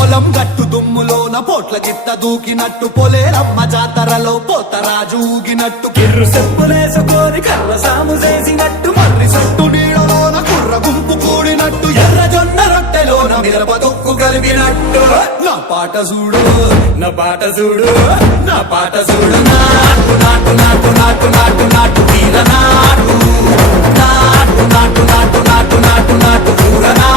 పొలం గట్టు దుమ్ములోన పోట్ల గిత్త దూకినట్టు పొలేరమ్మ జాతరలో పోతరాజు ఊగినట్టు కిర్రు చెప్పులేసుకొని కర్ర సాము చేసినట్టు మర్రి చెట్టు నీడలోన కుర్ర గుంపు కూడినట్టు ఎర్ర జొన్న రొట్టెలోన మిరప దొక్కు కలిపినట్టు నా పాట చూడు నా పాట చూడు నా పాట చూడు నాటు నాటు నాటు నాటు నాటు నాటు వీర నాటు నాటు నాటు నాటు నాటు నాటు నాటు నాటు